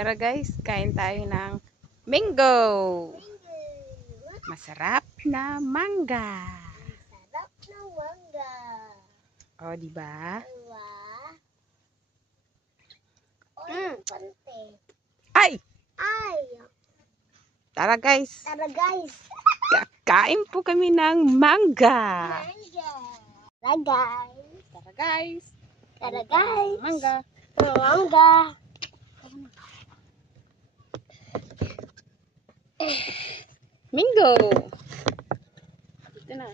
Tara guys, kain tayo ng mango. Masarap na mangga. Masarap na mangga. Oh, di ba? Diba? Pante. Ay! Ay! Tara guys. Tara guys. Kain po kami ng mangga. Mangga. Tara guys. Tara guys. Tara guys. Mangga. Mangga. Mango. Ito na.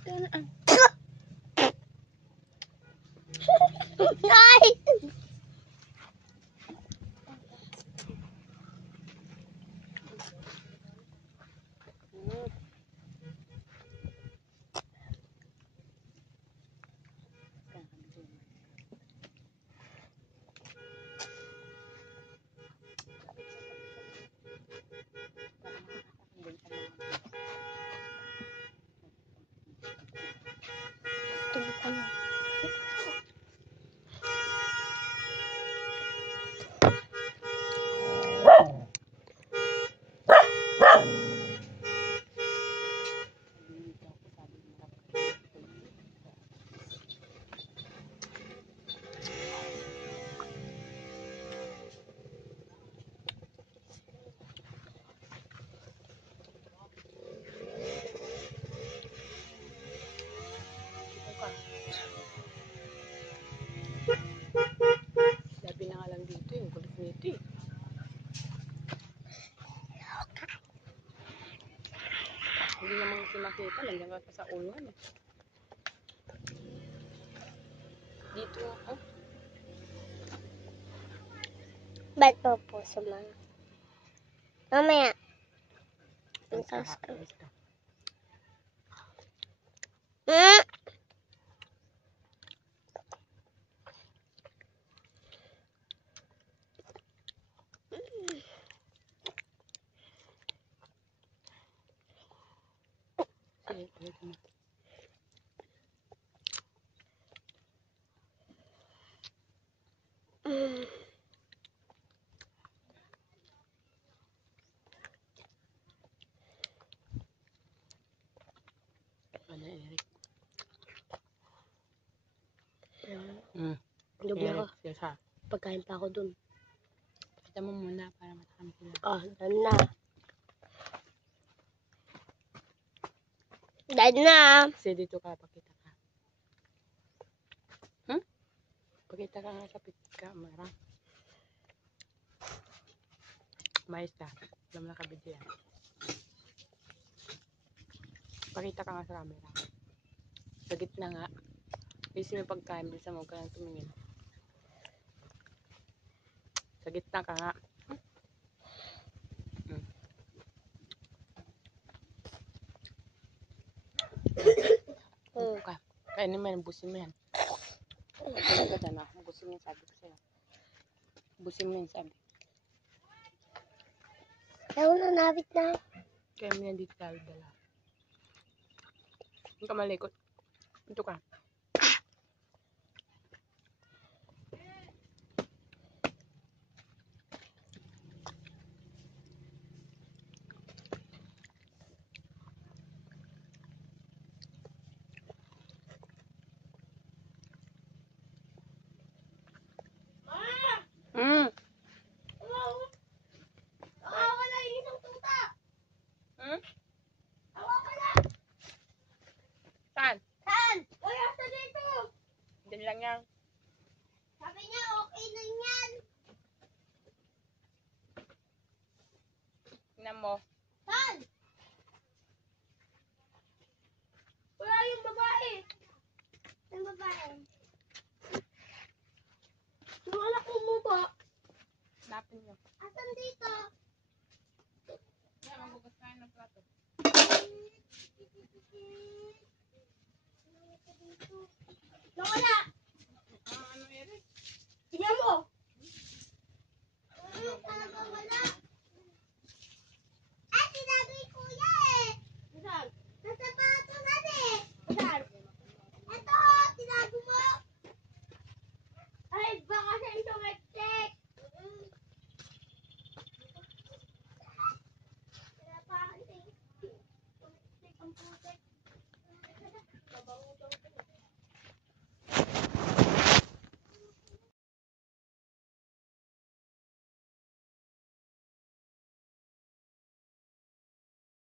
Ito na. Ay! Sabi na nga lang dito yung kulit nito eh. Hindi naman kasi makita. Nandiyan ka sa ulwan eh. Dito ako. Ba't po po sumama? Mamaya. Ang taas ka. Ano Eric? Lubi ako. Yes, ha? Pagkain pa ako dun. Kita mo muna para matakam sila. Oh, done na. Done na. Kasi dito ka, pakita ka. Pakita ka nga sa camera. Mais ka. Alam na kabidyo yan. Pakita ka nga sa camera. Sa gitna nga. Kasi may pagkain din sa mga kang tumingin. Sa gitna ka nga. Okay. Kainin mo yan, busin mo yan. Busin ka dyan, busin mo yan, sabi ko sa'yo. Busin mo yan, sabi. Ayaw na, nabit na. Kaya mo yan dito dala. Hindi ka malikot. Ito ka. Saan? Saan? Uy, asa dito? Diyan lang yan. Sabi niya, okay na yan. Tingnan mo. Saan? Wala yung babae. Yung babae. Wala kong muba. Napin nyo. Asan dito? Kaya magugas tayo ng plato. Wala. Ano Eric? Tingnan mo. Talaga wala.